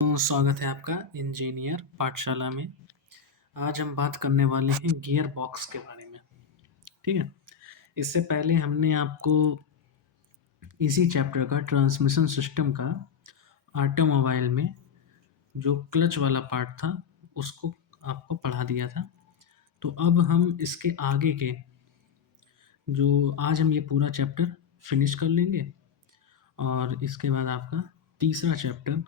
तो स्वागत है आपका इंजीनियर पाठशाला में। आज हम बात करने वाले हैं गियर बॉक्स के बारे में। ठीक है। इससे पहले हमने आपको इसी चैप्टर का ट्रांसमिशन सिस्टम का ऑटोमोबाइल में जो क्लच वाला पार्ट था उसको आपको पढ़ा दिया था। तो अब हम इसके आगे के जो आज हम ये पूरा चैप्टर फिनिश कर लेंगे और इसके बाद आपका तीसरा चैप्टर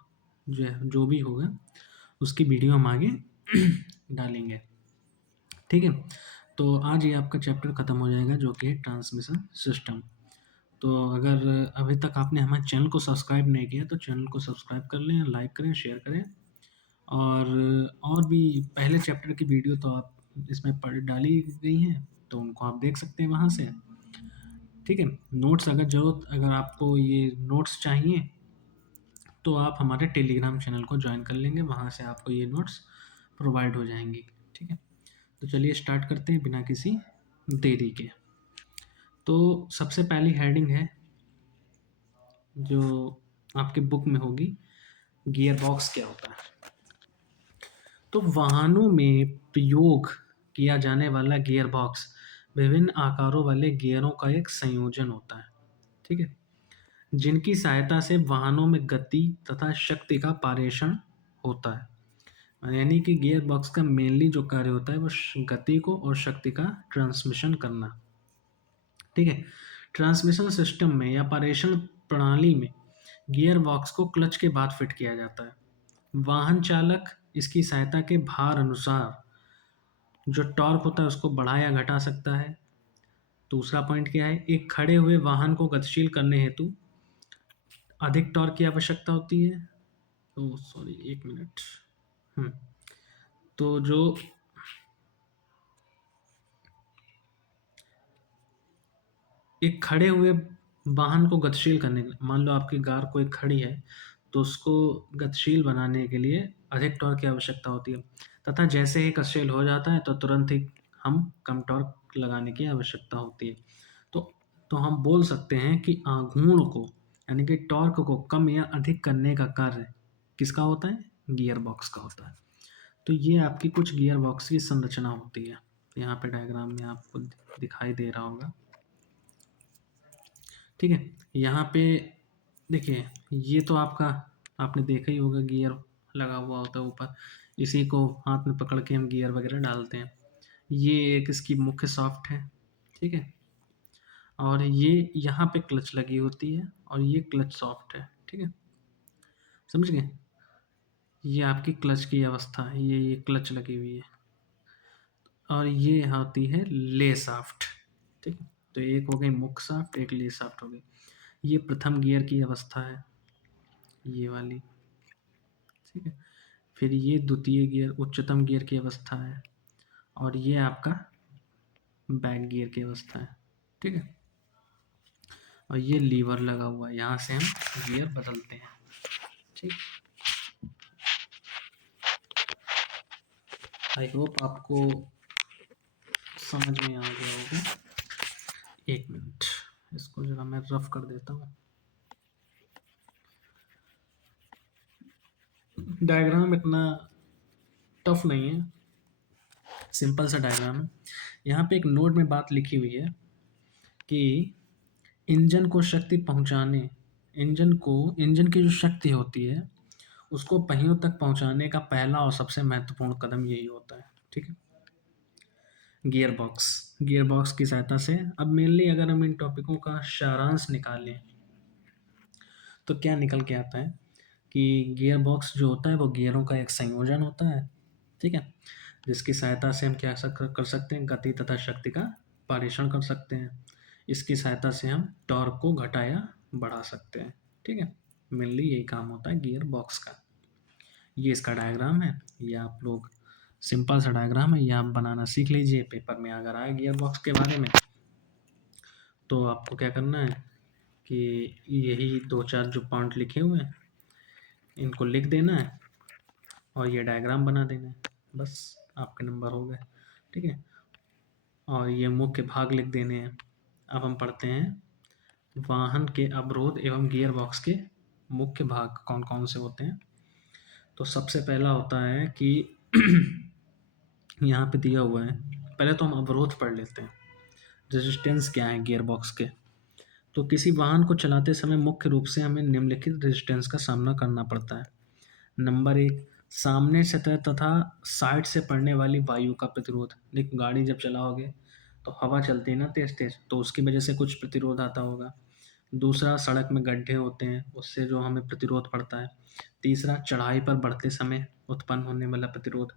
जो भी होगा उसकी वीडियो हम आगे डालेंगे। ठीक है। तो आज ये आपका चैप्टर ख़त्म हो जाएगा जो कि है ट्रांसमिशन सिस्टम। तो अगर अभी तक आपने हमारे चैनल को सब्सक्राइब नहीं किया तो चैनल को सब्सक्राइब कर लें, लाइक करें, शेयर करें। और भी पहले चैप्टर की वीडियो तो आप इसमें पढ़ डाली गई हैं तो उनको आप देख सकते हैं वहाँ से। ठीक है। नोट्स अगर आपको ये नोट्स चाहिए तो आप हमारे टेलीग्राम चैनल को ज्वाइन कर लेंगे, वहाँ से आपको ये नोट्स प्रोवाइड हो जाएंगी। ठीक है। तो चलिए स्टार्ट करते हैं बिना किसी देरी के। तो सबसे पहली हेडिंग है जो आपके बुक में होगी, गियर बॉक्स क्या होता है। तो वाहनों में प्रयोग किया जाने वाला गियर बॉक्स विभिन्न आकारों वाले गियरों का एक संयोजन होता है। ठीक है। जिनकी सहायता से वाहनों में गति तथा शक्ति का पारेषण होता है। यानी कि गियर बॉक्स का मेनली जो कार्य होता है वो गति को और शक्ति का ट्रांसमिशन करना। ठीक है। ट्रांसमिशन सिस्टम में या पारेषण प्रणाली में गियर बॉक्स को क्लच के बाद फिट किया जाता है। वाहन चालक इसकी सहायता के भार अनुसार जो टॉर्क होता है उसको बढ़ा या घटा सकता है। दूसरा पॉइंट क्या है, एक खड़े हुए वाहन को गतिशील करने हेतु अधिक टॉर्क की आवश्यकता होती है। तो सॉरी, एक मिनट। हम्म तो जो एक खड़े हुए वाहन को गतिशील करने के लिए, मान लो आपकी कार कोई खड़ी है तो उसको गतिशील बनाने के लिए अधिक टॉर्क की आवश्यकता होती है, तथा जैसे ही गतिशील हो जाता है तो तुरंत ही हम कम टॉर्क लगाने की आवश्यकता होती है। तो तो हम बोल सकते हैं कि आघूर्ण को यानी कि टॉर्क को कम या अधिक करने का कार्य किसका होता है, गियर बॉक्स का होता है। तो ये आपकी कुछ गियर बॉक्स की संरचना होती है। यहाँ पे डायग्राम में आपको दिखाई दे रहा होगा। ठीक है। यहाँ पे देखिए, ये तो आपका आपने देखा ही होगा, गियर लगा हुआ होता है ऊपर, इसी को हाथ में पकड़ के हम गियर वगैरह डालते हैं। ये एक इसकी मुख्य शाफ्ट है। ठीक है। और ये यहाँ पे क्लच लगी होती है और ये क्लच सॉफ्ट है। ठीक है, समझ गए। ये आपकी क्लच की अवस्था है, ये क्लच लगी हुई है और ये होती है ले शाफ्ट। ठीक है। तो एक हो गई मुख्य शाफ्ट, एक ले शाफ्ट हो गई। ये प्रथम गियर की अवस्था है, ये वाली। ठीक है। फिर ये द्वितीय गियर उच्चतम गियर की अवस्था है और ये आपका बैक गियर की अवस्था है। ठीक है। और ये लीवर लगा हुआ है, यहाँ से हम गियर बदलते हैं। ठीक। आई होप आपको समझ में आ गया होगा। एक मिनट, इसको जरा मैं रफ कर देता हूँ। डायग्राम इतना टफ नहीं है, सिंपल सा डायग्राम है। यहाँ पे एक नोट में बात लिखी हुई है कि इंजन को शक्ति पहुँचाने इंजन की जो शक्ति होती है उसको पहियों तक पहुँचाने का पहला और सबसे महत्वपूर्ण कदम यही होता है। ठीक है। गियर बॉक्स की सहायता से अब मेनली अगर हम इन टॉपिकों का सारांश निकालें तो क्या निकल के आता है कि गियर बॉक्स जो होता है वो गियरों का एक संयोजन होता है। ठीक है। जिसकी सहायता से हम क्या कर सकते हैं, गति तथा शक्ति का पारेषण कर सकते हैं। इसकी सहायता से हम टॉर्क को घटा या बढ़ा सकते हैं। ठीक है। मेनली यही काम होता है गियर बॉक्स का। ये इसका डायग्राम है, ये आप लोग सिंपल सा डायग्राम है, ये आप बनाना सीख लीजिए। पेपर में अगर आए गियर बॉक्स के बारे में तो आपको क्या करना है कि यही दो चार जो पॉइंट लिखे हुए हैं इनको लिख देना है और ये डायग्राम बना देना है, बस आपके नंबर हो गए। ठीक है। और ये मुख्य भाग लिख देने हैं। अब हम पढ़ते हैं वाहन के अवरोध एवं गियर बॉक्स के मुख्य भाग कौन कौन से होते हैं। तो सबसे पहला होता है कि यहाँ पे दिया हुआ है, पहले तो हम अवरोध पढ़ लेते हैं। रेजिस्टेंस क्या है गियर बॉक्स के? तो किसी वाहन को चलाते समय मुख्य रूप से हमें निम्नलिखित रेजिस्टेंस का सामना करना पड़ता है। नंबर एक, सामने सतह तथा साइड से पड़ने वाली वायु का प्रतिरोध। देखो गाड़ी जब चलाओगे तो हवा चलती है ना तेज तेज, तो उसकी वजह से कुछ प्रतिरोध आता होगा। दूसरा, सड़क में गड्ढे होते हैं, उससे जो हमें प्रतिरोध पड़ता है। तीसरा, चढ़ाई पर बढ़ते समय उत्पन्न होने वाला प्रतिरोध।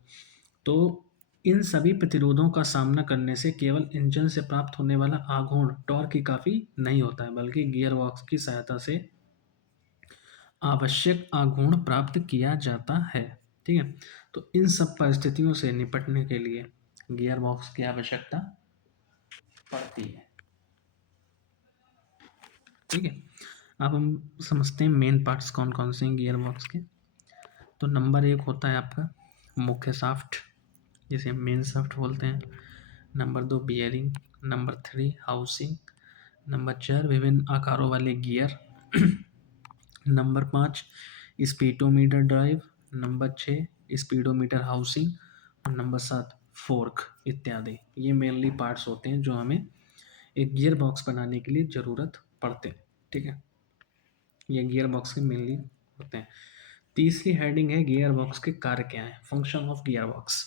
तो इन सभी प्रतिरोधों का सामना करने से केवल इंजन से प्राप्त होने वाला आघूर्ण टॉर्क ही काफी नहीं होता है, बल्कि गियर बॉक्स की सहायता से आवश्यक आघूर्ण प्राप्त किया जाता है। ठीक है, तो इन सब परिस्थितियों से निपटने के लिए गियर बॉक्स की आवश्यकता पड़ती है। ठीक है, अब हम समझते हैं मेन पार्ट्स कौन कौन से हैं गियर बॉक्स के। तो नंबर एक होता है आपका मुख्य शाफ्ट, जिसे हम मेन शाफ्ट बोलते हैं। नंबर दो, bearing. Number three, housing. Number चार, विभिन्न आकारों वाले गियर। नंबर पाँच, स्पीडोमीटर ड्राइव। नंबर छः, स्पीडोमीटर हाउसिंग। और नंबर सात, फोर्क इत्यादि। ये मेनली पार्ट्स होते हैं जो हमें एक गियर बॉक्स बनाने के लिए ज़रूरत पड़ते हैं। ठीक है, ये गियर बॉक्स के मेनली होते हैं। तीसरी हेडिंग है गियर बॉक्स के कार्य क्या है, फंक्शन ऑफ गियर बॉक्स।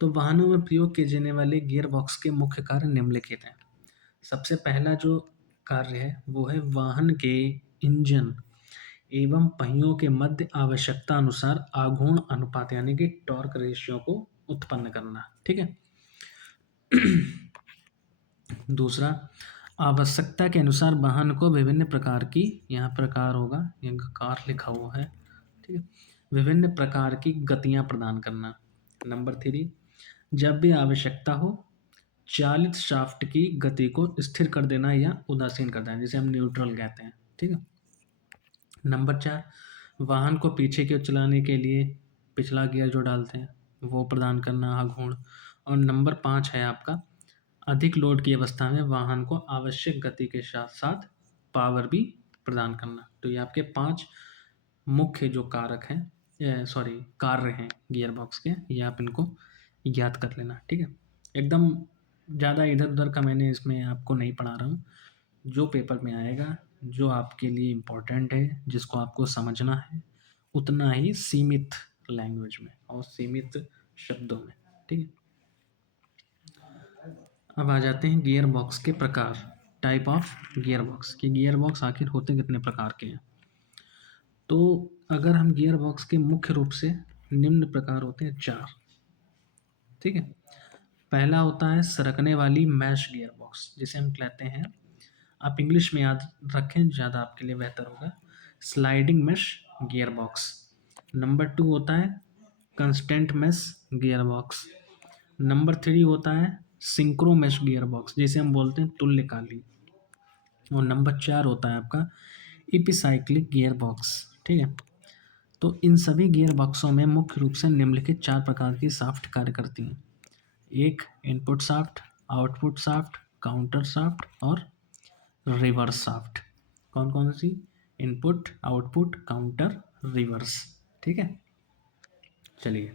तो वाहनों में प्रयोग किए जाने वाले गियर बॉक्स के मुख्य कार्य निम्नलिखित हैं। सबसे पहला जो कार्य है वो है वाहन के इंजन एवं पहियों के मध्य आवश्यकता अनुसार आघूर्ण अनुपात यानी कि टॉर्क रेशियो को उत्पन्न करना। ठीक है। दूसरा, आवश्यकता के अनुसार वाहन को विभिन्न प्रकार की, यहाँ प्रकार होगा, ये कार लिखा हुआ है, ठीक है, विभिन्न प्रकार की गतियाँ प्रदान करना। नंबर थ्री, जब भी आवश्यकता हो चालित शाफ्ट की गति को स्थिर कर देना या उदासीन कर देना, जिसे हम न्यूट्रल कहते हैं। ठीक है। नंबर चार, वाहन को पीछे की ओर चलाने के लिए पिछला गियर जो डालते हैं वो प्रदान करना आघूर्ण। और नंबर पाँच है आपका अधिक लोड की अवस्था में वाहन को आवश्यक गति के साथ साथ पावर भी प्रदान करना। तो ये आपके पांच मुख्य जो कारक हैं, सॉरी कार्य हैं गियर बॉक्स के, ये आप इनको याद कर लेना। ठीक है, एकदम ज़्यादा इधर उधर का मैंने इसमें आपको नहीं पढ़ा रहा हूँ। जो पेपर में आएगा, जो आपके लिए इम्पोर्टेंट है, जिसको आपको समझना है, उतना ही सीमित लैंग्वेज में और सीमित शब्दों में। ठीक है, अब आ जाते हैं गियर बॉक्स के प्रकार, टाइप ऑफ गियर बॉक्स, कि गियर बॉक्स आखिर होते कितने प्रकार के हैं। तो अगर हम गियर बॉक्स के मुख्य रूप से निम्न प्रकार होते हैं चार। ठीक है, पहला होता है सरकने वाली मैश गियर बॉक्स, जिसे हम कहते हैं, आप इंग्लिश में याद रखें, ज़्यादा आपके लिए बेहतर होगा, sliding mesh gear box. Number two होता है constant mesh gear box. Number three होता है सिंक्रो मैश गियर बॉक्स, जिसे हम बोलते हैं तुल्यकाली। और नंबर चार होता है आपका इपिसाइक्लिक गियर बॉक्स। ठीक है, तो इन सभी गियर बॉक्सों में मुख्य रूप से निम्नलिखित चार प्रकार की शाफ्ट कार्य करती हैं। एक, input shaft, output shaft, counter shaft और रिवर्स शाफ्ट। कौन कौन सी? Input, output, counter, reverse. ठीक है, चलिए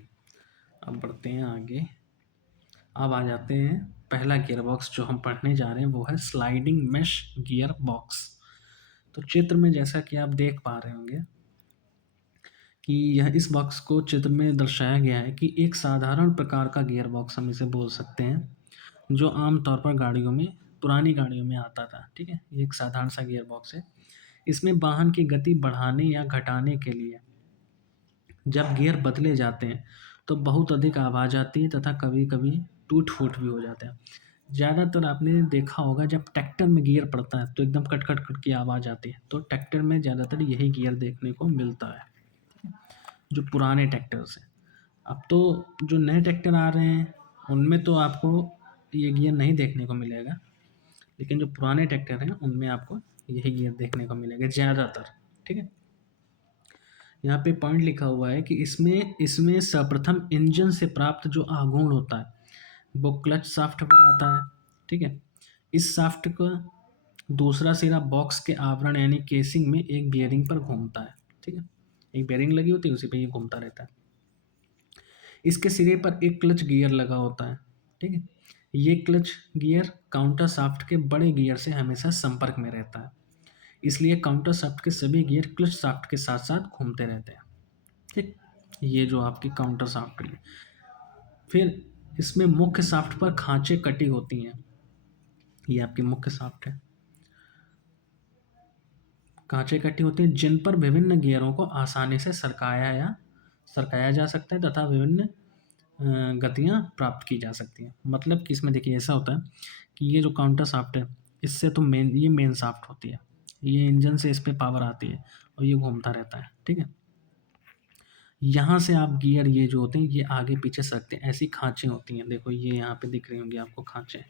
अब बढ़ते हैं आगे। अब आ जाते हैं पहला गियर बॉक्स जो हम पढ़ने जा रहे हैं वो है स्लाइडिंग मेश गियर बॉक्स। तो चित्र में जैसा कि आप देख पा रहे होंगे कि यह इस बॉक्स को चित्र में दर्शाया गया है कि एक साधारण प्रकार का गियर बॉक्स हम इसे बोल सकते हैं, जो आमतौर पर गाड़ियों में, पुरानी गाड़ियों में आता था। ठीक है, ये एक साधारण सा गियर बॉक्स है। इसमें वाहन की गति बढ़ाने या घटाने के लिए जब गियर बदले जाते हैं तो बहुत अधिक आवाज़ आती है तथा कभी कभी टूट फूट भी हो जाते हैं। ज़्यादातर आपने देखा होगा जब ट्रैक्टर में गियर पड़ता है तो एकदम कट कट कट की आवाज़ आती है, तो ट्रैक्टर में ज़्यादातर यही गियर देखने को मिलता है, जो पुराने ट्रैक्टर्स हैं। अब तो जो नए ट्रैक्टर आ रहे हैं उनमें तो आपको ये गियर नहीं देखने को मिलेगा, लेकिन जो पुराने ट्रैक्टर हैं उनमें आपको यही गियर देखने को मिलेगा ज़्यादातर। ठीक है, यहाँ पे पॉइंट लिखा हुआ है कि इसमें इसमें सर्वप्रथम इंजन से प्राप्त जो आघूर्ण होता है वो क्लच शाफ्ट पर आता है। ठीक है, इस शाफ्ट का दूसरा सिरा बॉक्स के आवरण यानी केसिंग में एक बियरिंग पर घूमता है। ठीक है, एक बेरिंग लगी होती है, उसी पे ये घूमता रहता है। इसके सिरे पर एक क्लच गियर लगा होता है, ठीक है। ये क्लच गियर काउंटर शाफ्ट के बड़े गियर से हमेशा संपर्क में रहता है, इसलिए काउंटर शाफ्ट के सभी गियर क्लच शाफ्ट के साथ साथ घूमते रहते हैं, ठीक। ये जो आपकी काउंटर शाफ्ट है। फिर इसमें मुख्य शाफ्ट पर खांचे कटी होती हैं, ये आपकी मुख्य शाफ्ट है, खांचे कटी होती हैं जिन पर विभिन्न गियरों को आसानी से सरकाया जा सकता है तथा विभिन्न गतियाँ प्राप्त की जा सकती हैं। मतलब कि इसमें देखिए ऐसा होता है कि ये जो काउंटर शाफ्ट है, इससे तो मेन शाफ्ट होती है, ये इंजन से इस पे पावर आती है और ये घूमता रहता है, ठीक है। यहाँ से आप गियर ये जो होते हैं ये आगे पीछे सरकते हैं, ऐसी खांचे होती हैं, देखो ये यहाँ पे दिख रही होंगी आपको खांचे,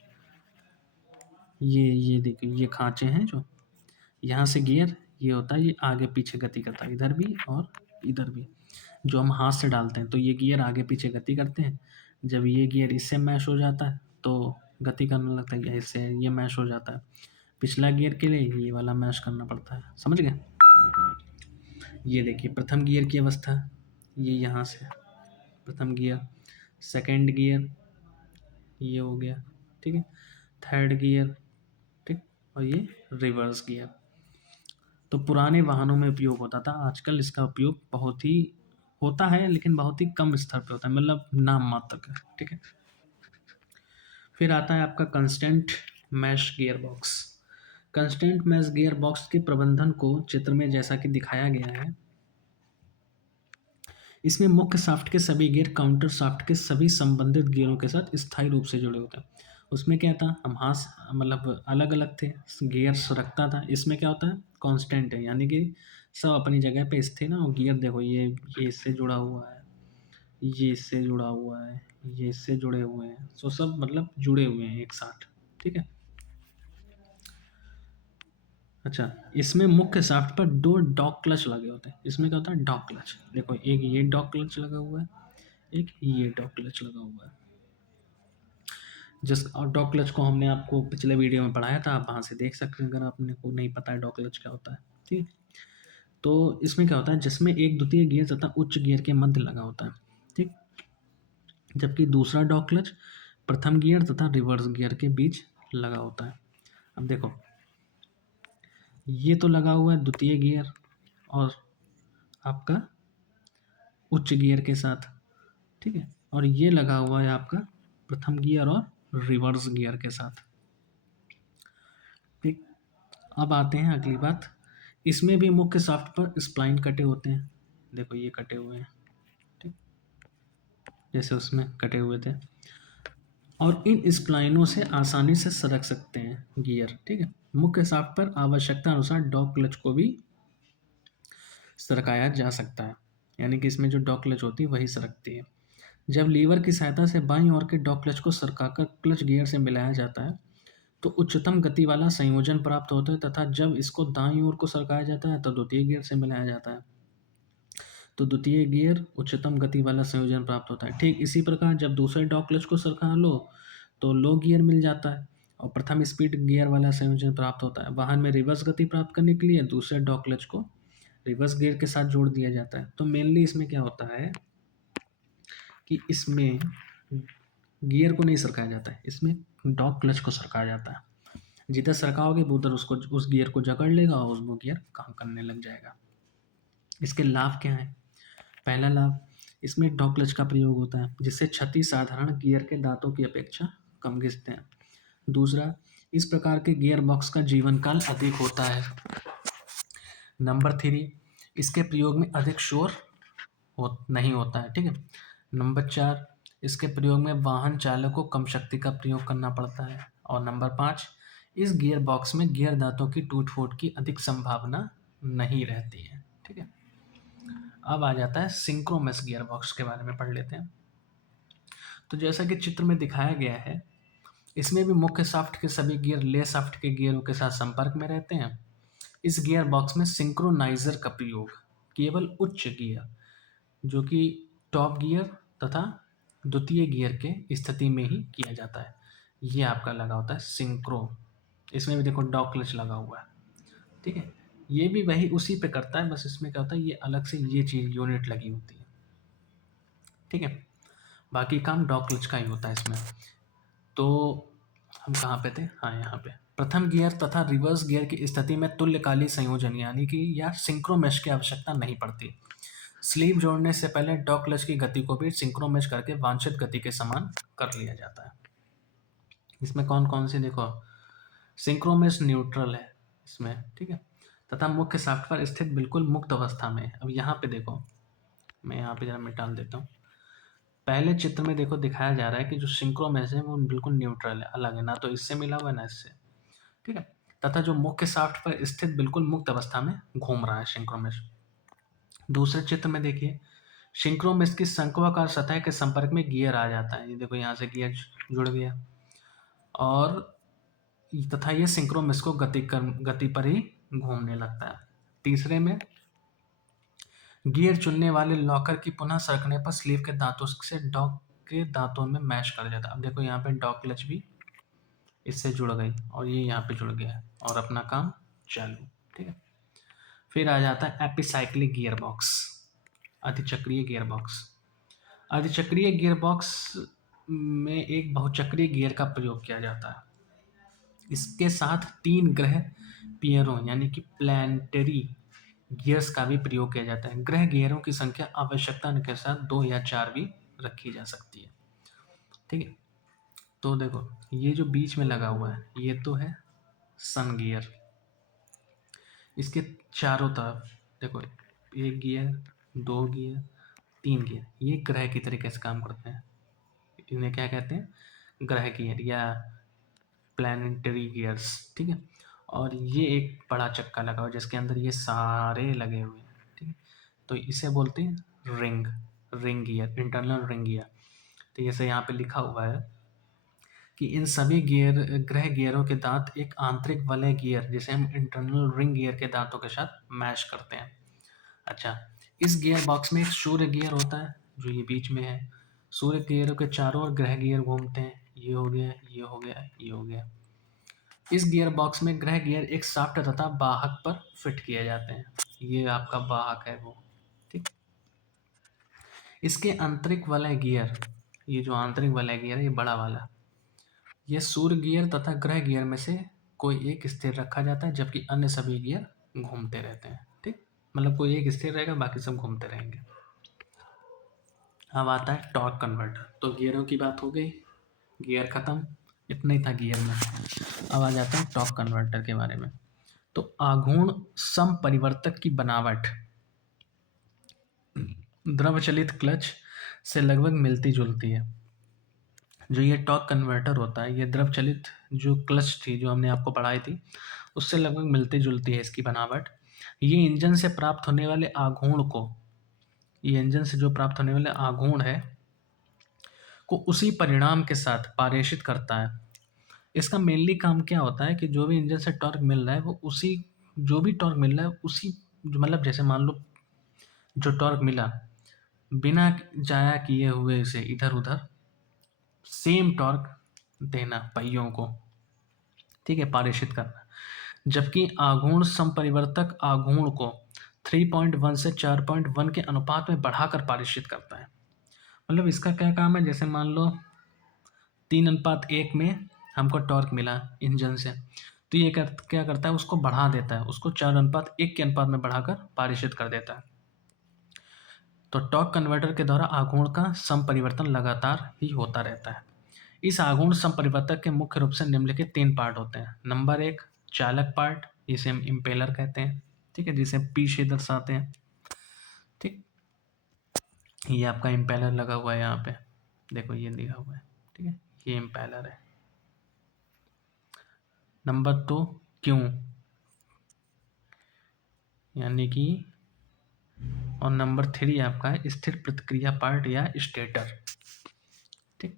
ये देखिए ये खांचे हैं जो यहाँ से गियर ये होता है, ये आगे पीछे गति करता है, इधर भी और इधर भी, जो हम हाथ से डालते हैं तो ये गियर आगे पीछे गति करते हैं। जब ये गियर इससे मैश हो जाता है तो गति करने लगता है, या इससे ये मैश हो जाता है, पिछला गियर के लिए ये वाला मैश करना पड़ता है, समझ गए। ये देखिए प्रथम गियर की अवस्था, ये यहाँ से प्रथम गियर, सेकंड गियर ये हो गया, ठीक है, थर्ड गियर, ठीक, और ये रिवर्स गियर। तो पुराने वाहनों में उपयोग होता था, आजकल इसका उपयोग बहुत ही होता है लेकिन बहुत ही कम स्तर पे होता है, मतलब नाम मात्र का, ठीक है। फिर आता है आपका constant mesh gear box. Constant mesh gear box के प्रबंधन को चित्र में जैसा कि दिखाया गया है, इसमें मुख्य शाफ्ट के सभी गियर काउंटर शाफ्ट के सभी संबंधित गियरों के साथ स्थायी रूप से जुड़े होते हैं। उसमें क्या था, हम हाथ मतलब अलग अलग थे, गियर रखता था, इसमें क्या होता है कांस्टेंट है, यानी कि सब अपनी जगह पे स्थिर ना, और गियर देखो ये इससे जुड़ा हुआ है, ये इससे जुड़ा हुआ है, ये इससे जुड़े हुए हैं, सो सब मतलब जुड़े हुए हैं एक साथ, ठीक है। अच्छा, इसमें मुख्य शाफ्ट पर दो डॉग क्लच लगे होते हैं, इसमें क्या होता है डॉग क्लच, देखो एक ये डॉग क्लच लगा हुआ है, एक ये डॉग क्लच लगा हुआ है, जिस और डॉग क्लच को हमने आपको पिछले वीडियो में पढ़ाया था, आप वहाँ से देख सकते हैं अगर आपने को नहीं पता है डॉग क्लच क्या होता है, ठीक है। तो इसमें क्या होता है, जिसमें एक द्वितीय गियर तथा उच्च गियर के मध्य लगा होता है, ठीक, जबकि दूसरा डॉग क्लच प्रथम गियर तथा रिवर्स गियर के बीच लगा होता है। अब देखो ये तो लगा हुआ है द्वितीय गियर और आपका उच्च गियर के साथ, ठीक है, और ये लगा हुआ है आपका प्रथम गियर और रिवर्स गियर के साथ, ठीक। अब आते हैं अगली बात, इसमें भी मुख्य शाफ्ट पर स्प्लाइन कटे होते हैं, देखो ये कटे हुए हैं, ठीक, जैसे उसमें कटे हुए थे, और इन स्प्लाइनों से आसानी से सरक सकते हैं गियर, ठीक है। मुख्य शाफ्ट पर आवश्यकता अनुसार डॉग क्लच को भी सरकाया जा सकता है, यानी कि इसमें जो डॉग क्लच होती है वही सरकती है। जब लीवर की सहायता से बाईं ओर के डॉग क्लच को सरकाकर क्लच गियर से मिलाया जाता है तो उच्चतम गति वाला संयोजन प्राप्त होता है, तथा जब इसको दाईं ओर को सरकाया जाता है तो द्वितीय गियर से मिलाया जाता है तो द्वितीय गियर उच्चतम गति वाला संयोजन प्राप्त होता है। ठीक इसी प्रकार जब दूसरे डॉग क्लच को सरका लो तो लो गियर मिल जाता है और प्रथम स्पीड गियर वाला संयोजन प्राप्त होता है। वाहन में रिवर्स गति प्राप्त करने के लिए दूसरे डॉग क्लच को रिवर्स गियर के साथ जोड़ दिया जाता है। तो मेनली इसमें क्या होता है कि इसमें गियर को नहीं सरकाया जाता है, इसमें डॉग क्लच को सरकाया जाता है। जिधर सरकाओगे उधर उसको उस गियर को जकड़ लेगा और वो गियर काम करने लग जाएगा। इसके लाभ क्या हैं? पहला लाभ, इसमें डॉग क्लच का प्रयोग होता है जिससे क्षति साधारण गियर के दांतों की अपेक्षा कम घिसते हैं। दूसरा, इस प्रकार के गियर बॉक्स का जीवन काल अधिक होता है। नंबर 3, इसके प्रयोग में अधिक शोर नहीं होता है, ठीक है। नंबर 4, इसके प्रयोग में वाहन चालक को कम शक्ति का प्रयोग करना पड़ता है। और नंबर 5, इस गियर बॉक्स में गियर दांतों की टूट फूट की अधिक संभावना नहीं रहती है, ठीक है। अब आ जाता है सिंक्रोमस गियर बॉक्स के बारे में पढ़ लेते हैं। तो जैसा कि चित्र में दिखाया गया है, इसमें भी मुख्य शाफ्ट के सभी गियर ले शाफ्ट के गियरों के साथ संपर्क में रहते हैं। इस गियर बॉक्स में सिंक्रोनाइजर का प्रयोग केवल उच्च गियर जो कि टॉप गियर तथा द्वितीय गियर के स्थिति में ही किया जाता है। ये आपका लगा होता है सिंक्रो, इसमें भी देखो डॉग क्लच लगा हुआ है, ठीक है। ये भी वही उसी पे करता है, बस इसमें क्या होता है, ये अलग से ये चीज़ यूनिट लगी होती है। ठीक है, बाकी काम डॉग क्लच का ही होता है इसमें। तो हम कहाँ पे थे? हाँ, यहाँ पे प्रथम गियर तथा रिवर्स गियर की स्थिति में तुल्यकाली संयोजन यानी कि या सिंक्रोमेश की आवश्यकता नहीं पड़ती। स्लीव जोड़ने से पहले डॉग क्लच की गति को भी सिंक्रोमेश करके वांछित गति के समान कर लिया जाता है। इसमें कौन कौन से देखो, सिंक्रोमेश न्यूट्रल है इसमें, ठीक है, तथा मुख्य शाफ्ट पर स्थित बिल्कुल मुक्त अवस्था में। अब यहाँ पे देखो, मैं यहाँ पे जरा मिटाल देता हूँ। पहले चित्र में देखो दिखाया जा रहा है कि जो सिंक्रोमेश है वो बिल्कुल न्यूट्रल है, अलग है, ना तो इससे मिला हुआ है ना इससे, ठीक है, तथा जो मुख्य शाफ्ट पर स्थित बिल्कुल मुक्त अवस्था में घूम रहा है सिंक्रोमेश। दूसरे चित्र में देखिए, सिंक्रोमेश की शंक्वाकार सतह के संपर्क में गियर आ जाता है, ये देखो यहाँ से गियर जुड़ गया, और तथा ये सिंक्रोमेश को गति पर ही घूमने लगता है। तीसरे में गियर चुनने वाले लॉकर की पुनः सरकने पर स्लीव के दांतों से डॉग के दांतों में मैश कर जाता है। अब देखो यहाँ पे डॉग क्लच भी इससे जुड़ गई और ये यहाँ पे जुड़ गया और अपना काम चालू, ठीक है। फिर आ जाता है एपिसाइक्लिक गियर बॉक्स, अधिचक्रीय गियर बॉक्स। अधिचक्रीय गियर बॉक्स में एक बहुचक्रीय गियर का प्रयोग किया जाता है। इसके साथ 3 ग्रह पियरों यानी कि प्लानिटरी गियर्स का भी प्रयोग किया जाता है। ग्रह गियरों की संख्या आवश्यकता के साथ 2 या 4 भी रखी जा सकती है, ठीक है। तो देखो ये जो बीच में लगा हुआ है ये तो है सन गियर, इसके चारों तरफ देखो 1 गियर, 2 गियर, 3 गियर, ये ग्रह की तरीके से काम करते हैं। इन्हें क्या कहते हैं? ग्रह गियर या प्लानिटरी गियर्स, ठीक है। और ये एक बड़ा चक्का लगा हुआ है जिसके अंदर ये सारे लगे हुए हैं, ठीक है। तो इसे बोलते हैं ring gear, internal ring gear. तो जैसे यहाँ पे लिखा हुआ है कि इन सभी ग्रह गियरों के दांत एक आंतरिक वलय गियर जिसे हम इंटरनल रिंग गियर के दांतों के साथ मैश करते हैं। अच्छा, इस गियर बॉक्स में एक सूर्य गियर होता है जो ये बीच में है। सूर्य गियरों के चारों ओर ग्रह गियर घूमते हैं, ये हो गया, ये हो गया, ये हो गया। इस गियर बॉक्स में ग्रह गियर एक शाफ्ट तथा वाहक पर फिट किए जाते हैं। ये आपका वाहक है वो, ठीक। इसके आंतरिक वलय गियर, ये जो आंतरिक वलय गियर है ये बड़ा वाला, ये सूर्य गियर तथा ग्रह गियर में से कोई एक स्थिर रखा जाता है जबकि अन्य सभी गियर घूमते रहते हैं, ठीक। मतलब कोई एक स्थिर रहेगा, बाकी सब घूमते रहेंगे। अब आता है टॉर्क कन्वर्टर। तो गियरों की बात हो गई, गियर खत्म, इतना ही था गियर में। अब आ जाते हैं टॉर्क कन्वर्टर के बारे में। तो आघूर्ण समपरिवर्तक की बनावट द्रव चलित क्लच से लगभग मिलती जुलती है। जो ये टॉर्क कन्वर्टर होता है ये द्रव चलित जो क्लच थी जो हमने आपको पढ़ाई थी उससे लगभग मिलती जुलती है इसकी बनावट। ये इंजन से प्राप्त होने वाले आघूर्ण को, ये इंजन से जो प्राप्त होने वाले आघूर्ण है को उसी परिणाम के साथ पारेषित करता है। इसका मेनली काम क्या होता है कि जो भी इंजन से टॉर्क मिल रहा है वो उसी, जो भी टॉर्क मिल रहा है उसी, मतलब जैसे मान लो जो टॉर्क मिला बिना जाया किए हुए इसे इधर उधर सेम टॉर्क देना पहियों को, ठीक है, पारेषित करना। जबकि आघूर्ण संपरिवर्तक आघूर्ण को 3.1 से 4.1 के अनुपात में बढ़ाकर पारेषित करता है। मतलब इसका क्या काम है, जैसे मान लो 3:1 में हमको टॉर्क मिला इंजन से, तो ये क्या करता है, उसको बढ़ा देता है, उसको 4:1 के अनुपात में बढ़ाकर पारेषित कर देता है। तो टॉर्क कन्वर्टर के द्वारा आघूर्ण का संपरिवर्तन लगातार ही होता रहता है। इस आघूर्ण संपरिवर्तक के मुख्य रूप से निम्नलिखित 3 पार्ट होते हैं। नंबर 1 चालक पार्ट, जिसे हम इम्पेलर कहते हैं, ठीक है, जिसे पीछे दर्शाते हैं, ठीक। ये आपका इम्पेलर लगा हुआ है यहाँ पे, देखो ये दिया हुआ है, ठीक है, ये इम्पेलर है। नंबर 2 क्यों, यानी कि, और नंबर 3 आपका है स्थिर प्रतिक्रिया पार्ट या स्टेटर, ठीक।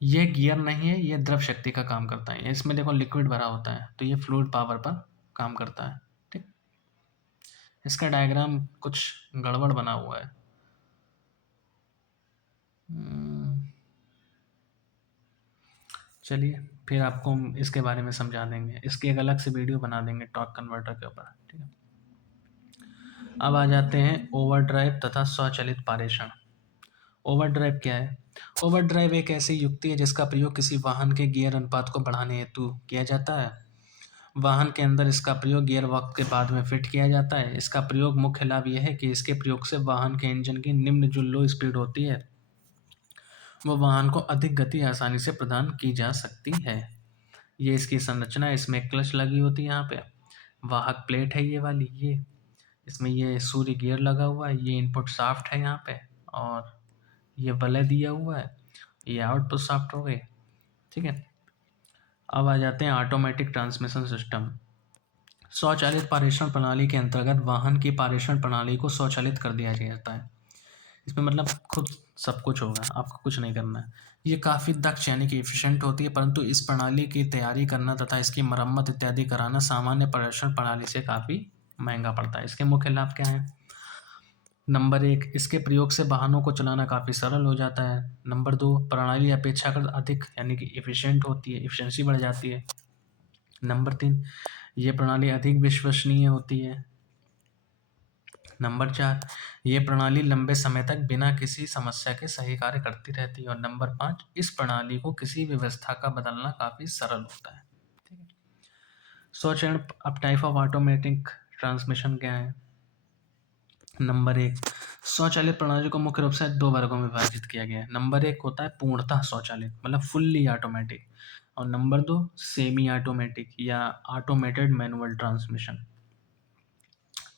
ये गियर नहीं है, ये द्रव शक्ति का काम करता है। इसमें देखो लिक्विड भरा होता है तो ये फ्लूइड पावर पर काम करता है, ठीक। इसका डायग्राम कुछ गड़बड़ बना हुआ है। चलिए फिर आपको हम इसके बारे में समझा देंगे, इसकी एक अलग से वीडियो बना देंगे टॉर्क कन्वर्टर के ऊपर। अब आ जाते हैं ओवरड्राइव तथा स्वचालित पारेषण। ओवरड्राइव क्या है? ओवरड्राइव एक ऐसी युक्ति है जिसका प्रयोग किसी वाहन के गियर अनुपात को बढ़ाने हेतु किया जाता है। वाहन के अंदर इसका प्रयोग गियर वक्त के बाद में फिट किया जाता है। इसका प्रयोग मुख्य लाभ यह है कि इसके प्रयोग से वाहन के इंजन की निम्न जो लो स्पीड होती है वो वाहन को अधिक गति आसानी से प्रदान की जा सकती है। ये इसकी संरचना है, इसमें क्लच लगी होती है यहाँ पे, वाहक प्लेट है ये वाली, ये इसमें ये सूर्य गियर लगा हुआ है, ये इनपुट शाफ्ट है यहाँ पे, और ये वलय दिया हुआ है, ये आउटपुट शाफ्ट हो गए। ठीक है, अब आ जाते हैं ऑटोमेटिक ट्रांसमिशन सिस्टम। स्वचालित पारेषण प्रणाली के अंतर्गत वाहन की पारेषण प्रणाली को स्वचालित कर दिया जाता है। इसमें मतलब खुद सब कुछ होगा, आपको कुछ नहीं करना है। ये काफ़ी दक्ष यानी कि एफिशिएंट होती है, परंतु इस प्रणाली की तैयारी करना तथा इसकी मरम्मत इत्यादि कराना सामान्य पारेषण प्रणाली से काफ़ी महंगा पड़ता है। इसके मुख्य लाभ क्या हैं? नंबर 1, इसके प्रयोग से वाहनों को चलाना काफ़ी सरल हो जाता है। नंबर 2, प्रणाली अपेक्षाकृत अधिक यानी कि एफिशिएंट होती है, एफिशिएंसी बढ़ जाती है। नंबर 3, ये प्रणाली अधिक विश्वसनीय होती है। नंबर 4, ये प्रणाली लंबे समय तक बिना किसी समस्या के सही कार्य करती रहती है। और नंबर 5, इस प्रणाली को किसी भी व्यवस्था का बदलना काफ़ी सरल होता है। ठीक है, स्वचरण अब टाइप ऑफ ऑटोमेटिक ट्रांसमिशन क्या है? नंबर 1, स्वचालित प्रणाली को मुख्य रूप से 2 वर्गों में विभाजित किया गया है। नंबर 1 होता है पूर्णतः स्वचालित मतलब फुल्ली ऑटोमेटिक, और नंबर 2 सेमी ऑटोमेटिक या ऑटोमेटेड मैनुअल ट्रांसमिशन।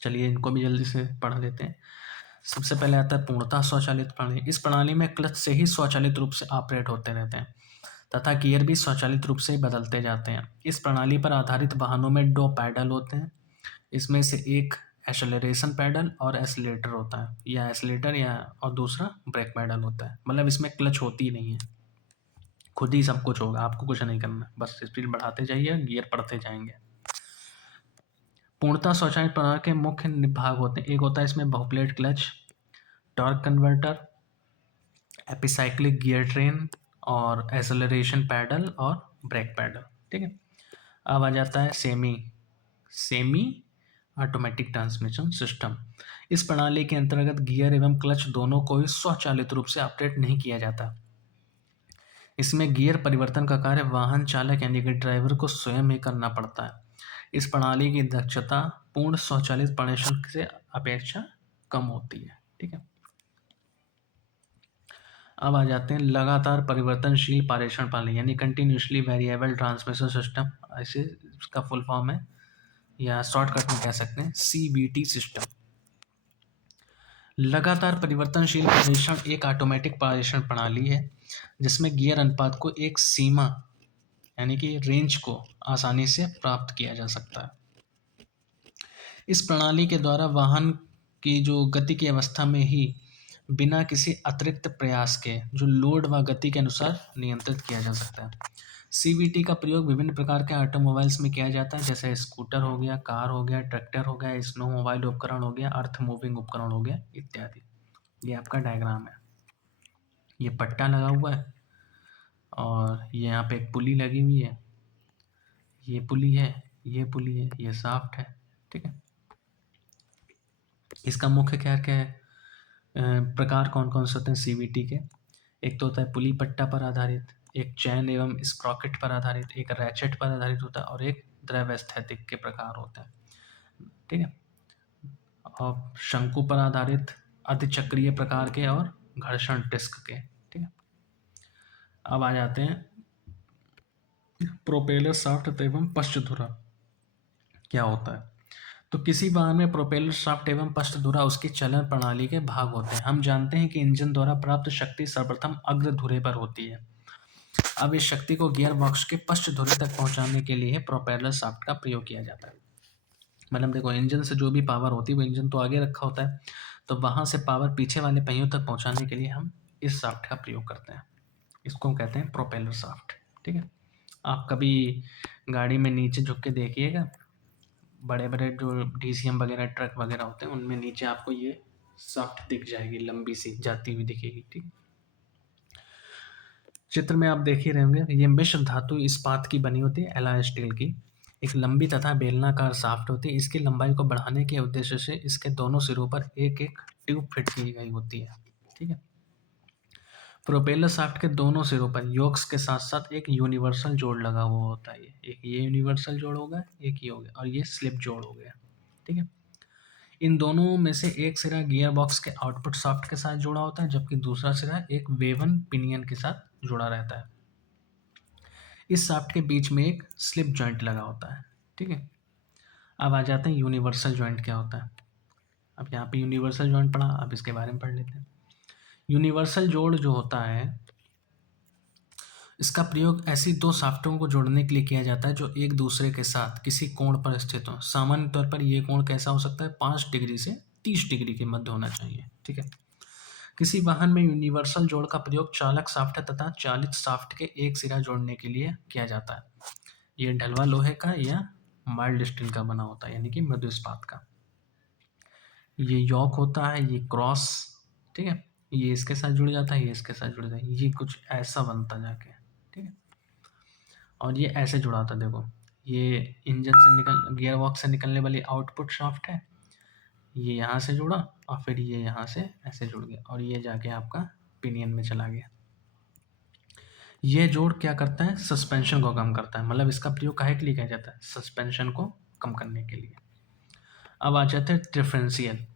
चलिए इनको भी जल्दी से पढ़ लेते हैं। सबसे पहले आता है पूर्णतः स्वचालित प्रणाली। इस प्रणाली में क्लच से ही स्वचालित रूप से ऑपरेट होते रहते हैं तथा गियर भी स्वचालित रूप से ही बदलते जाते हैं। इस प्रणाली पर आधारित वाहनों में 2 पैडल होते हैं। इसमें से एक एक्सेलरेशन पैडल और एक्सीलरेटर होता है, या एक्सीलरेटर या और दूसरा ब्रेक पैडल होता है। मतलब इसमें क्लच होती ही नहीं है, खुद ही सब कुछ होगा, आपको कुछ नहीं करना, बस स्पीड बढ़ाते जाइए, गियर पड़ते जाएंगे। पूर्णतः स्वचालित प्रणाली के मुख्य भाग होते हैं। एक होता है इसमें बहुप्लेट clutch, torque converter, epicyclic gear train और एक्सेलरेशन पैडल और ब्रेक पैडल। ठीक है, अब आ जाता है सेमी ऑटोमेटिक ट्रांसमिशन सिस्टम। इस प्रणाली के अंतर्गत गियर एवं क्लच दोनों को ही स्वचालित रूप से ऑपरेट नहीं किया जाता। इसमें गियर परिवर्तन का कार्य वाहन चालक यानी कि ड्राइवर को स्वयं ही करना पड़ता है। इस प्रणाली की दक्षता पूर्ण स्वचालित पारेषण से अपेक्षा कम होती है। ठीक है, अब आ जाते हैं लगातार परिवर्तनशील पारेषण प्रणाली यानी कंटिन्यूसली वेरिएबल ट्रांसमिशन सिस्टम, ऐसे इसका फुल फॉर्म है, या शॉर्टकट में कह सकते हैं CVT सिस्टम। लगातार परिवर्तनशील पारेषण एक ऑटोमेटिक पारेषण प्रणाली है जिसमें गियर अनुपात को एक सीमा यानी कि रेंज को आसानी से प्राप्त किया जा सकता है। इस प्रणाली के द्वारा वाहन की जो गति की अवस्था में ही बिना किसी अतिरिक्त प्रयास के जो लोड व गति के अनुसार नियंत्रित किया जा सकता है। CVT का प्रयोग विभिन्न प्रकार के ऑटोमोबाइल्स में किया जाता है, जैसे स्कूटर हो गया, कार हो गया, ट्रैक्टर हो गया, स्नो मोबाइल उपकरण हो गया, अर्थ मूविंग उपकरण हो गया इत्यादि। ये आपका डायग्राम है, ये पट्टा लगा हुआ है और ये यहाँ पे एक पुली लगी हुई है, ये पुली है, ये पुली है, ये शाफ्ट है। ठीक है, इसका मुख्य क्या क्या है, प्रकार कौन कौन से होते हैं CVT के? एक तो होता है पुली पट्टा पर आधारित, एक चैन एवं स्प्रॉकेट पर आधारित, एक रैचेट पर आधारित होता है और एक द्रव्यस्थैतिक के प्रकार होते हैं। ठीक है, और शंकु पर आधारित, अधिचक्रीय प्रकार के और घर्षण डिस्क के। ठीक है, अब आ जाते हैं प्रोपेलर शाफ्ट एवं पश्च धुरा क्या होता है। तो किसी वाहन में प्रोपेलर शाफ्ट एवं पश्च धुरा उसकी चलन प्रणाली के भाग होते हैं। हम जानते हैं कि इंजन द्वारा प्राप्त शक्ति सर्वप्रथम अग्र धुरे पर होती है। अब इस शक्ति को गियर बॉक्स के पश्च धुरे तक पहुंचाने के लिए प्रोपेलर शाफ्ट का प्रयोग किया जाता है। मतलब देखो, इंजन से जो भी पावर होती है वो इंजन तो आगे रखा होता है, तो वहां से पावर पीछे वाले पहियों तक पहुंचाने के लिए हम इस शाफ्ट का प्रयोग करते हैं। इसको हम कहते हैं प्रोपेलर शाफ्ट। ठीक है, आप कभी गाड़ी में नीचे झुक के देखिएगा, बड़े बड़े जो DCM वगैरह ट्रक वगैरह होते हैं उनमें नीचे आपको ये शाफ्ट दिख जाएगी, लंबी सी जाती हुई दिखेगी। ठीक, चित्र में आप देख ही रहे होंगे, ये मिश्र धातु इस्पात की बनी होती है, एलॉय स्टील की। एक लंबी तथा बेलनाकार शाफ्ट होती है। इसकी लंबाई को बढ़ाने के उद्देश्य से इसके दोनों सिरों पर एक-एक ट्यूब फिट की गई होती है। ठीक है? प्रोपेलर शाफ्ट के दोनों सिरों पर योक्स के साथ-साथ एक यूनिवर्सल जोड़ लगा हुआ होता है। एक ये यूनिवर्सल जोड़ हो गया, एक ये हो गया और ये स्लिप जोड़ हो गया। ठीक है? इन दोनों में से एक सिरा गियर बॉक्स के आउटपुट शाफ्ट के साथ जुड़ा होता है, जबकि दूसरा सिरा एक वेवन पिनियन के साथ जुड़ा रहता है। इस शाफ्ट के बीच में एक स्लिप जॉइंट लगा होता है। ठीक है? अब आ जाते हैं यूनिवर्सल जॉइंट क्या होता है। अब यहाँ पे यूनिवर्सल जॉइंट पढ़ा, अब इसके बारे में पढ़ लेते हैं। यूनिवर्सल जोड़ जो होता है, इसका प्रयोग ऐसी दो शाफ्टों को जोड़ने के लिए किया जाता है जो एक दूसरे के साथ किसी कोण पर स्थित हो। सामान्य तौर पर ये कोण कैसा हो सकता है? 5 डिग्री से 30 डिग्री के मध्य होना चाहिए। ठीक है? किसी वाहन में यूनिवर्सल जोड़ का प्रयोग चालक शाफ्ट तथा चालित शाफ्ट के एक सिरा जोड़ने के लिए किया जाता है। ये ढलवा लोहे का या माइल्ड स्टील का बना होता है, यानी कि मृदु इस्पात का। ये यॉक होता है, ये क्रॉस। ठीक है? ये इसके साथ जुड़ जाता है, ये इसके साथ जुड़ जाता है, ये कुछ ऐसा बनता जाके। ठीक है? और ये ऐसे जुड़ा होता है, देखो ये इंजन से निकल गियर बॉक्स से निकलने वाली आउटपुट शाफ्ट है, ये यहाँ से जुड़ा और फिर ये यहाँ से ऐसे जुड़ गया और ये जाके आपका पिनियन में चला गया। ये जोड़ क्या करता है? सस्पेंशन को कम करता है। मतलब इसका प्रयोग काहे के लिए किया जाता है? सस्पेंशन को कम करने के लिए। अब आ जाते हैं डिफरेंशियल।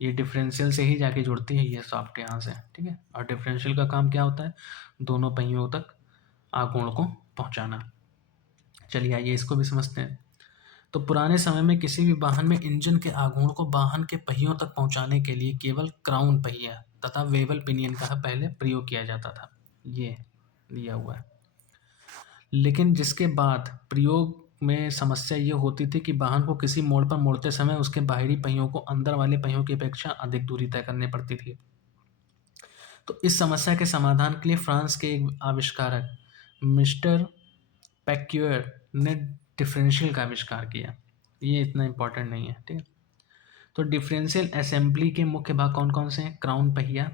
ये डिफरेंशियल से ही जाके जुड़ती है ये शाफ्ट यहाँ से। ठीक है? और डिफरेंशियल का काम क्या होता है? दोनों पहियों तक आघूर्ण को पहुँचाना। चलिए आइए इसको भी समझते हैं। तो पुराने समय में किसी भी वाहन में इंजन के आघूर्ण को वाहन के पहियों तक पहुंचाने के लिए केवल क्राउन पहिया तथा वेवल पिनियन का पहले प्रयोग किया जाता था। ये दिया हुआ है। लेकिन जिसके बाद प्रयोग में समस्या ये होती थी कि वाहन को किसी मोड़ पर मोड़ते समय उसके बाहरी पहियों को अंदर वाले पहियों की अपेक्षा अधिक दूरी तय करनी पड़ती थी। तो इस समस्या के समाधान के लिए फ्रांस के एक आविष्कारक मिस्टर पैक्यूअर ने डिफरेंशियल का आविष्कार किया। ये इतना इम्पोर्टेंट नहीं है। ठीक है? तो डिफरेंशियल असेंबली के मुख्य भाग कौन कौन से हैं? क्राउन पहिया,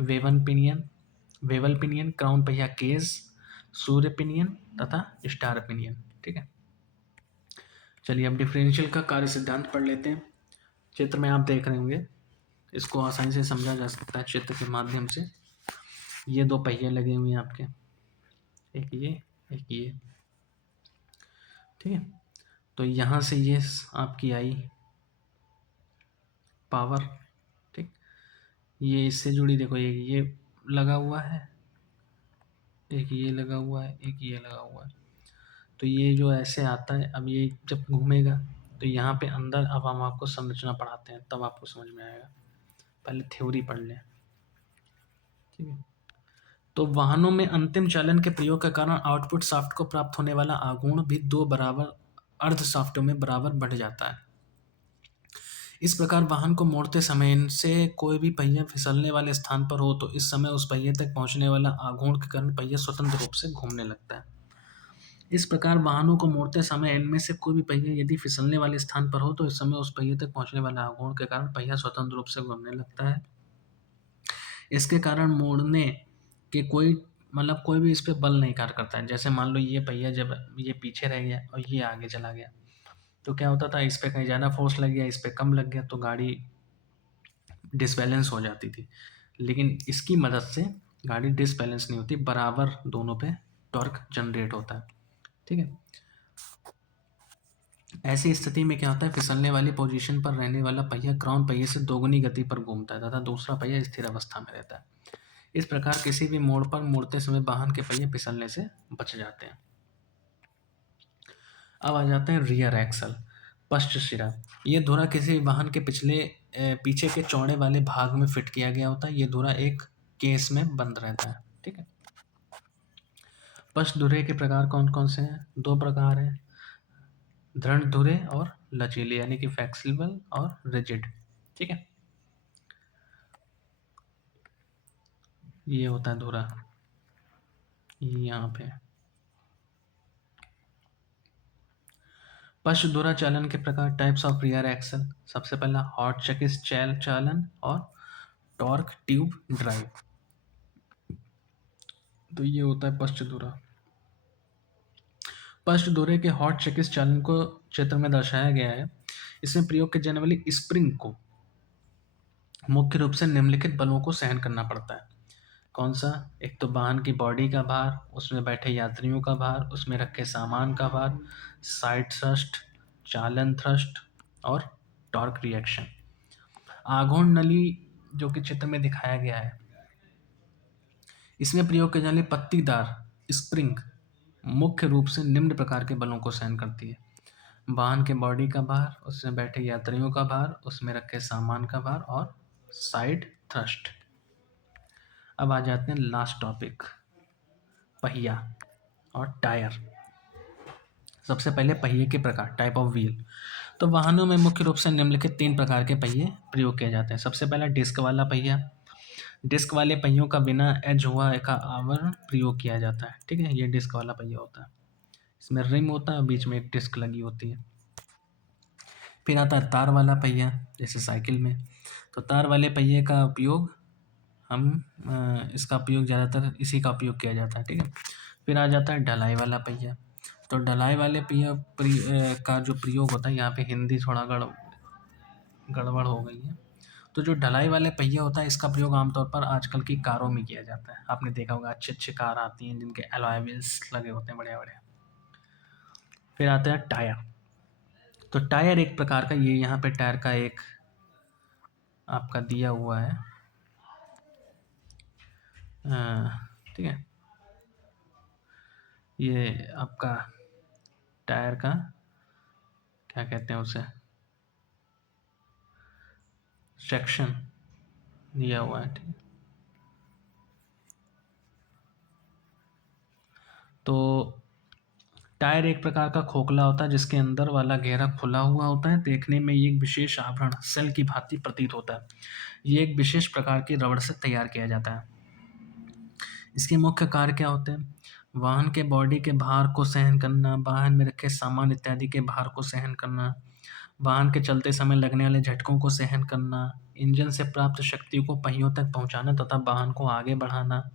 वेवल पिनियन, क्राउन पहिया केज, सूर्य पिनियन तथा स्टार पिनियन। ठीक है? चलिए अब डिफरेंशियल का कार्य सिद्धांत पढ़ लेते हैं। चित्र में आप देख रहे होंगे, इसको आसानी से समझा जा सकता है चित्र के माध्यम से। ये दो पहिए लगे हुए हैं आपके, एक ये एक ये। ठीक है? तो यहाँ से ये आपकी आई पावर। ठीक, ये इससे जुड़ी, देखो ये लगा हुआ है, एक ये लगा हुआ है, एक ये लगा हुआ है। तो ये जो ऐसे आता है, अब ये जब घूमेगा तो यहाँ पे अंदर, अब हम आपको संरचना पढ़ाते हैं तब आपको समझ में आएगा। पहले थ्योरी पढ़ लें। ठीक है? तो वाहनों में अंतिम चालन के प्रयोग के कारण आउटपुट शाफ्ट को प्राप्त होने वाला आघूर्ण भी दो बराबर अर्ध शाफ्टों में बराबर बढ़ जाता है। इस प्रकार वाहन को मोड़ते समय इनसे कोई भी पहिया फिसलने वाले स्थान पर हो तो इस समय उस पहिए तक पहुंचने वाला आघूर्ण के कारण पहिया स्वतंत्र रूप से घूमने लगता है। इस प्रकार वाहनों को मोड़ते समय इनमें से कोई भी पहिया यदि फिसलने वाले स्थान पर हो तो इस समय उस पहिए तक पहुंचने वाला आघूर्ण के कारण पहिया स्वतंत्र रूप से घूमने लगता है। इसके कारण मोड़ने के कोई भी इस पे बल नहीं कार्य करता है। जैसे मान लो ये पहिया जब ये पीछे रह गया और ये आगे चला गया, तो क्या होता था, इस पे कहीं ज़्यादा फोर्स लग गया, इस पे कम लग गया, तो गाड़ी डिसबैलेंस हो जाती थी। लेकिन इसकी मदद से गाड़ी डिसबैलेंस नहीं होती, बराबर दोनों पे टॉर्क जनरेट होता है। ठीक है? ऐसी स्थिति में क्या होता है, फिसलने वाली पोजीशन पर रहने वाला पहिया क्राउन पहिए से दोगुनी गति पर घूमता है तथा दूसरा पहिया स्थिर अवस्था में रहता है। इस प्रकार किसी भी मोड़ पर मोड़ते समय वाहन के पहिए फिसलने से बच जाते हैं। अब आ जाते हैं रियर एक्सल, पश्च सिरा। ये धुरा किसी वाहन के पीछे के चौड़े वाले भाग में फिट किया गया होता है। ये धुरा एक केस में बंद रहता है। ठीक है? पश्च धुरे के प्रकार कौन कौन से हैं? दो प्रकार हैं, दृढ़ धुरे और लचीले, यानी कि फ्लेक्सिबल और रिजिड। ठीक है? ये होता है धुरा, यहाँ पे। पश्च धुरा चालन के प्रकार, टाइप्स ऑफ रियर एक्सल। सबसे पहला हॉट चकिस चालन और टॉर्क ट्यूब ड्राइव। तो ये होता है पश्च धुरा। स्पष्ट दौरे के हॉट चेकिस चालन को चित्र में दर्शाया गया है। इसमें प्रयोग की जाने वाली स्प्रिंग को मुख्य रूप से निम्नलिखित बलों को सहन करना पड़ता है। कौन सा? एक तो वाहन की बॉडी का भार, उसमें बैठे यात्रियों का भार, उसमें रखे सामान का भार, साइड थ्रस्ट, चालन थ्रस्ट और टॉर्क रिएक्शन। आघूर्ण नली जो कि चित्र में दिखाया गया है, इसमें प्रयोग की जाने वाली पत्तीदार स्प्रिंग मुख्य रूप से निम्न प्रकार के बलों को सहन करती है। वाहन के बॉडी का भार, उसमें बैठे यात्रियों का भार, उसमें रखे सामान का भार और साइड थ्रस्ट। अब आ जाते हैं लास्ट टॉपिक, पहिया और टायर। सबसे पहले पहिए के प्रकार, टाइप ऑफ व्हील। तो वाहनों में मुख्य रूप से निम्नलिखित 3 प्रकार के पहिए प्रयोग किए जाते हैं। सबसे पहला डिस्क वाला पहिया। डिस्क वाले पहियों का बिना एज हुआ का आवरण प्रयोग किया जाता है। ठीक है, ये डिस्क वाला पहिया होता है। इसमें रिम होता है, बीच में एक डिस्क लगी होती है। फिर आता है तार वाला पहिया, जैसे साइकिल में। तो तार वाले पहिए का उपयोग इसका उपयोग ज़्यादातर इसी का उपयोग किया जाता है। ठीक है। फिर आ जाता है ढलाई वाला पहिया। तो ढलाई वाले पहिया का जो प्रयोग होता है, यहाँ पे हिंदी थोड़ा गड़बड़ हो गई है। तो जो ढलाई वाले पहिया होता है, इसका प्रयोग आमतौर पर आजकल की कारों में किया जाता है। आपने देखा होगा अच्छे अच्छे कार आती हैं जिनके अलॉय व्हील्स लगे होते हैं बड़े बड़े। फिर आता है टायर। तो टायर एक प्रकार का, ये यहाँ पे टायर का एक आपका दिया हुआ है। ठीक है, ये आपका टायर का क्या कहते हैं उसे, सेक्शन दिया हुआ है। ठीक है, तो टायर एक प्रकार का खोखला होता है जिसके अंदर वाला घेरा खुला हुआ होता है। देखने में ये एक विशेष आवरण सेल की भांति प्रतीत होता है। ये एक विशेष प्रकार की रबड़ से तैयार किया जाता है। इसके मुख्य कार्य क्या होते हैं? वाहन के बॉडी के भार को सहन करना, वाहन में रखे सामान इत्यादि के भार को सहन करना, वाहन के चलते समय लगने वाले झटकों को सहन करना, इंजन से प्राप्त शक्ति को पहियों तक पहुंचाना तथा वाहन को आगे बढ़ाना,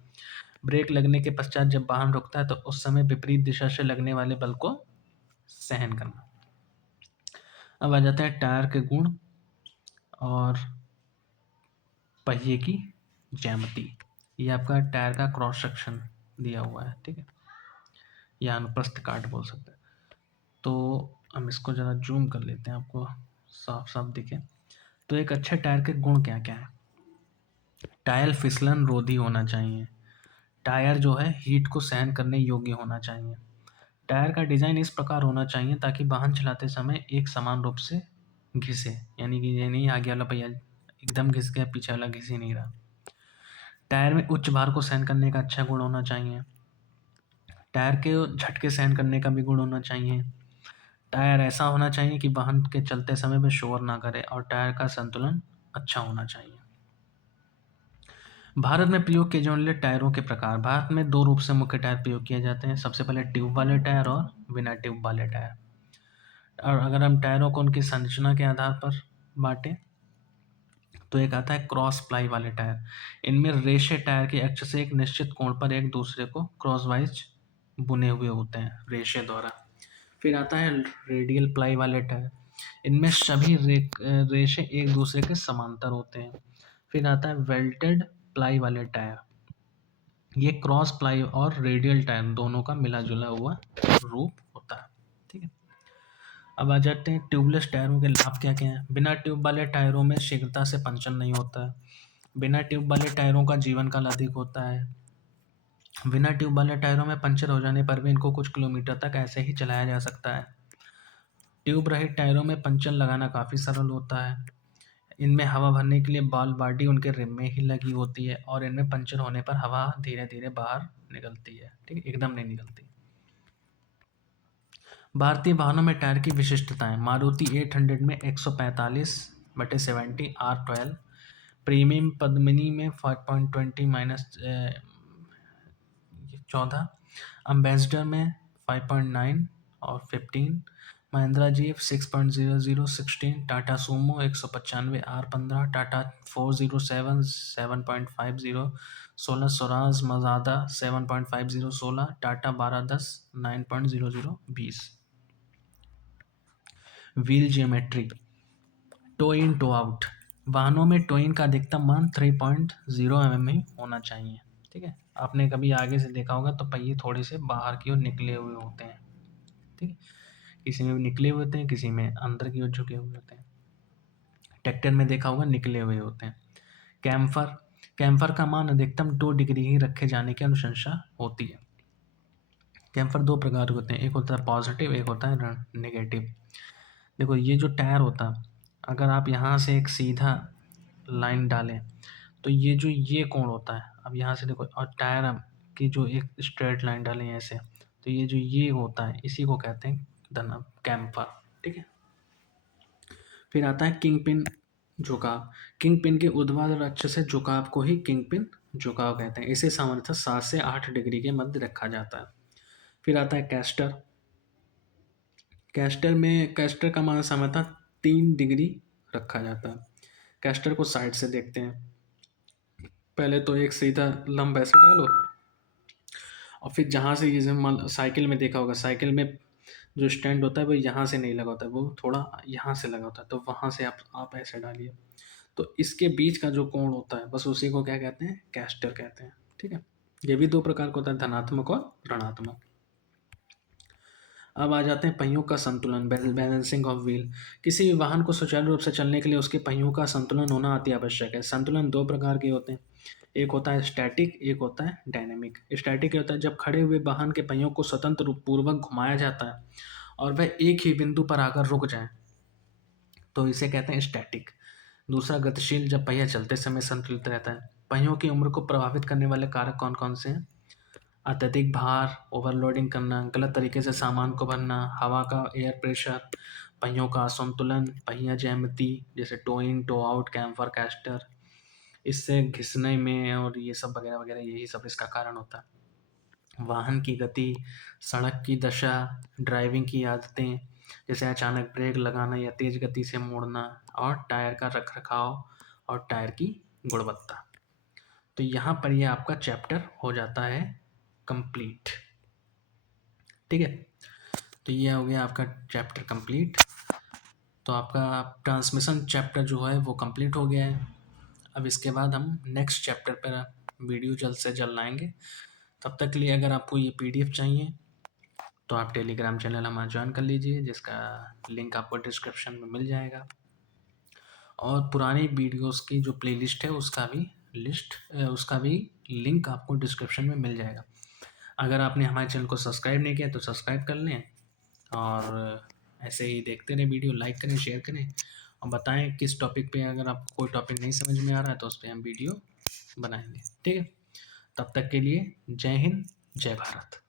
ब्रेक लगने के पश्चात जब वाहन रुकता है तो उस समय विपरीत दिशा से लगने वाले बल को सहन करना। अब आ जाता है टायर के गुण और पहिए की ज्यामिति। ये आपका टायर का क्रॉस सेक्शन दिया हुआ है। ठीक है, या अनुप्रस्थ काट बोल सकते हैं। तो हम इसको ज़रा जूम कर लेते हैं, आपको साफ साफ दिखे। तो एक अच्छे टायर के गुण क्या क्या है? टायर फिसलन रोधी होना चाहिए। टायर जो है हीट को सहन करने योग्य होना चाहिए। टायर का डिज़ाइन इस प्रकार होना चाहिए ताकि वाहन चलाते समय एक समान रूप से घिसे, यानी कि ये नहीं आगे वाला पहिया एकदम घिस गया, पीछे वाला घिस ही नहीं रहा। टायर में उच्च भार को सहन करने का अच्छा गुण होना चाहिए। टायर के झटके सहन करने का भी गुण होना चाहिए। टायर ऐसा होना चाहिए कि वाहन के चलते समय में शोर ना करे और टायर का संतुलन अच्छा होना चाहिए। भारत में प्रयोग किए जाने वाले टायरों के प्रकार। भारत में 2 रूप से मुख्य टायर प्रयोग किए जाते हैं। सबसे पहले ट्यूब वाले टायर और बिना ट्यूब वाले टायर। और अगर हम टायरों को उनकी संरचना के आधार पर बांटें तो एक आता है क्रॉस प्लाई वाले टायर। इनमें रेशे टायर के अक्ष से एक निश्चित कोण पर एक दूसरे को क्रॉसवाइज बुने हुए होते हैं रेशे द्वारा। फिर आता है रेडियल प्लाई वाले टायर। इनमें सभी रेशे एक दूसरे के समांतर होते हैं। फिर आता है वेल्टेड प्लाई वाले टायर। ये क्रॉस प्लाई और रेडियल टायर दोनों का मिला जुला हुआ रूप होता है। ठीक है, अब आ जाते हैं ट्यूबलेस टायरों के लाभ क्या क्या हैं। बिना ट्यूब वाले टायरों में शीघ्रता से पंचर नहीं होता है। बिना ट्यूब वाले टायरों का जीवन काल अधिक होता है। बिना ट्यूब वाले टायरों में पंचर हो जाने पर भी इनको कुछ किलोमीटर तक ऐसे ही चलाया जा सकता है। ट्यूब रहित टायरों में पंचर लगाना काफ़ी सरल होता है। इनमें हवा भरने के लिए बॉल बॉडी उनके रिम में ही लगी होती है और इनमें पंचर होने पर हवा धीरे धीरे बाहर निकलती है। ठीक है, एकदम नहीं निकलती। भारतीय वाहनों में टायर की विशिष्टताएं। मारुति 800 में 145/70 R12, प्रीमियम पद्मिनी में 5.20 माइनस 14, अम्बेसडर में 5.9 और 15, Mahindra Jeep 6.00 Tata Sumo 195 R15 Tata 407 7.50 16 Swaraj Mazda 7.50 16 Tata 1210 9.00 20 wheel geometry toe in toe out वाहनों में टो इन का अधिकतम मान 3.0 mm ही होना चाहिए। ठीक है, आपने कभी आगे से देखा होगा तो पहिए थोड़े से बाहर की ओर निकले हुए होते हैं। ठीक है, किसी में निकले हुए होते हैं, किसी में अंदर की ओर झुके हुए होते हैं। ट्रैक्टर में देखा होगा निकले हुए होते हैं। कैम्फर कैम्फर का मान अधिकतम 2 डिग्री ही रखे जाने की अनुशंसा होती है। कैम्फर दो प्रकार के होते हैं, एक होता है पॉजिटिव, एक होता है नेगेटिव। देखो ये जो टायर होता है, अगर आप यहाँ से एक सीधा लाइन डालें तो ये जो ये कोण होता है, अब यहाँ से देखो, और टायर की जो एक स्ट्रेट लाइन डालें ऐसे, तो ये जो ये होता है इसी को कहते हैं धना कैम्फर। ठीक है, फिर आता है किंग पिन झुकाव। किंग पिन के ऊर्ध्वाधर अक्ष से झुकाव को ही किंग पिन झुकाव कहते हैं। इसे सामान्यतः 7 से 8 डिग्री के मध्य रखा जाता है। फिर आता है कैस्टर। कैस्टर का मान सामान्यतः 3 डिग्री रखा जाता है। कैस्टर को साइड से देखते हैं। पहले तो एक सीधा लंब ऐसे डालो, और फिर जहाँ से ये साइकिल में देखा होगा, साइकिल में जो स्टैंड होता है वो यहाँ से नहीं लगा होता है, वो थोड़ा यहाँ से लगा होता है, तो वहाँ से आप ऐसे डालिए, तो इसके बीच का जो कोण होता है बस उसी को क्या कहते हैं, कैस्टर कहते हैं। ठीक है, ये भी दो प्रकार का होता है, धनात्मक और ऋणात्मक। अब आ जाते हैं पहियों का संतुलन, बैलेंसिंग ऑफ व्हील। किसी भी वाहन को सुचारू रूप से चलने के लिए उसके पहियों का संतुलन होना अति आवश्यक है। संतुलन दो प्रकार के होते हैं, एक होता है स्टैटिक, एक होता है डायनेमिक। स्टैटिक होता है जब खड़े हुए वाहन के पहियों को स्वतंत्र रूप पूर्वक घुमाया जाता है और वह एक ही बिंदु पर आकर रुक जाए, तो इसे कहते हैं स्टैटिक। दूसरा गतिशील, जब पहिया चलते समय संतुलित रहता है। पहियों की उम्र को प्रभावित करने वाले कारक कौन कौन से हैं? अत्यधिक भार, ओवरलोडिंग करना, गलत तरीके से सामान को भरना, हवा का एयर प्रेशर, पहियों का असंतुलन, पहिया ज्यामिति जैसे toe in toe out, camber, caster, इससे घिसने में और ये सब वगैरह वगैरह, यही सब इसका कारण होता है। वाहन की गति, सड़क की दशा, ड्राइविंग की आदतें जैसे अचानक ब्रेक लगाना या तेज गति से मोड़ना, और टायर का रखरखाव और टायर की गुणवत्ता। तो यहाँ पर ये आपका चैप्टर हो जाता है कंप्लीट। ठीक है, तो ये हो गया आपका चैप्टर कंप्लीट। तो आपका ट्रांसमिशन चैप्टर जो है वो कंप्लीट हो गया है। अब इसके बाद हम नेक्स्ट चैप्टर पर वीडियो जल्द से जल्द लाएंगे। तब तक के लिए अगर आपको ये PDF चाहिए तो आप टेलीग्राम चैनल हमारा ज्वाइन कर लीजिए, जिसका लिंक आपको डिस्क्रिप्शन में मिल जाएगा। और पुरानी वीडियोस की जो प्लेलिस्ट है उसका भी लिंक आपको डिस्क्रिप्शन में मिल जाएगा। अगर आपने हमारे चैनल को सब्सक्राइब नहीं किया तो सब्सक्राइब कर लें, और ऐसे ही देखते रहें वीडियो, लाइक करें, शेयर करें, और बताएं किस टॉपिक पे, अगर आपको कोई टॉपिक नहीं समझ में आ रहा है तो उस पर हम वीडियो बनाएंगे। ठीक है, तब तक के लिए जय हिंद, जय भारत।